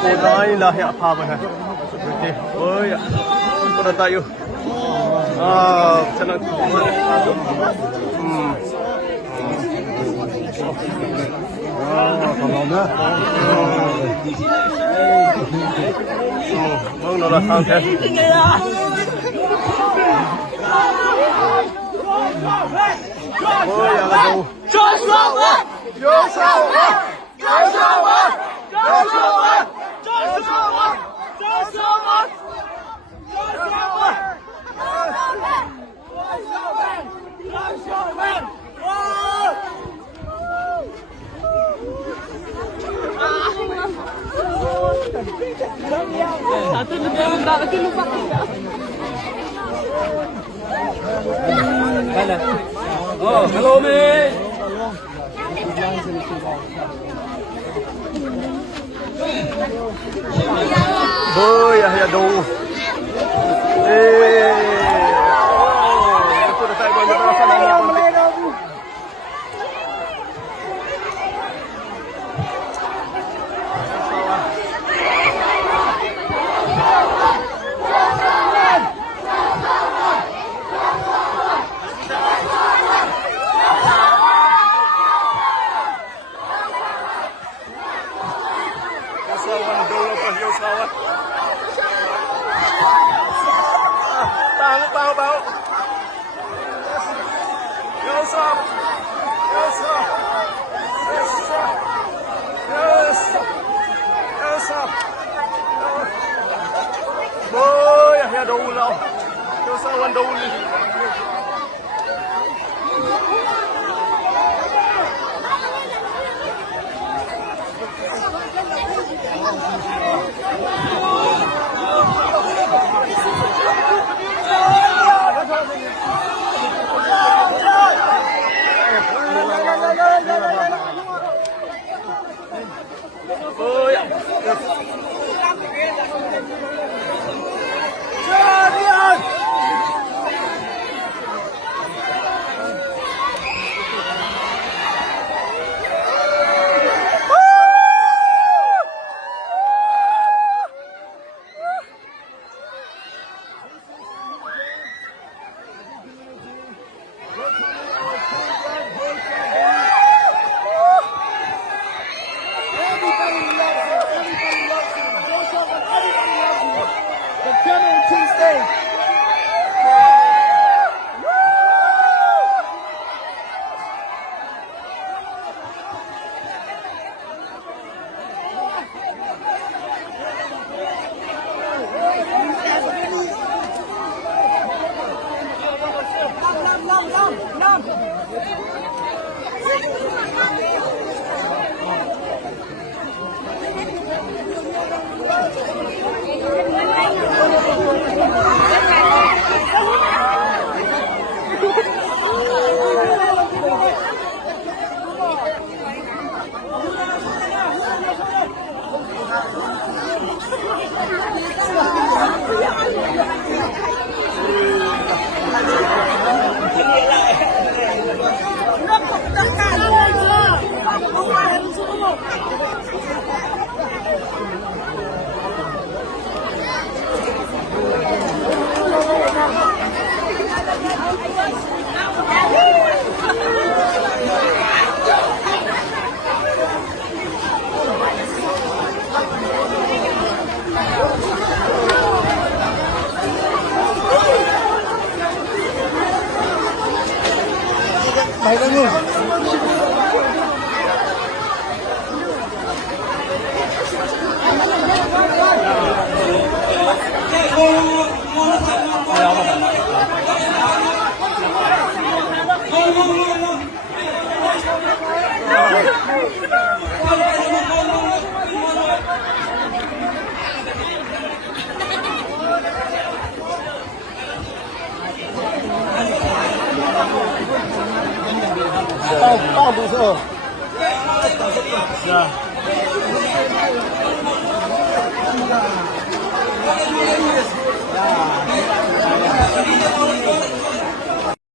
Lain lah yang apa mana. Okey. Oh ya. Kau dah tahu. Senang. Kalau dah. Bang nak datang ke? Oh ya aduh. Joshua! Joshua! Joshua! Joshua! Joshua! Joshua! Satu lupa, itu lupa. Oh, hello mate. Oh ya aduh. Betul dah tahu banyak orang sana. Bao. Yes up. Boy, ya daulah. Yosawan dauli. Mày đang ngủ. Tao đủ sợ. Dạ.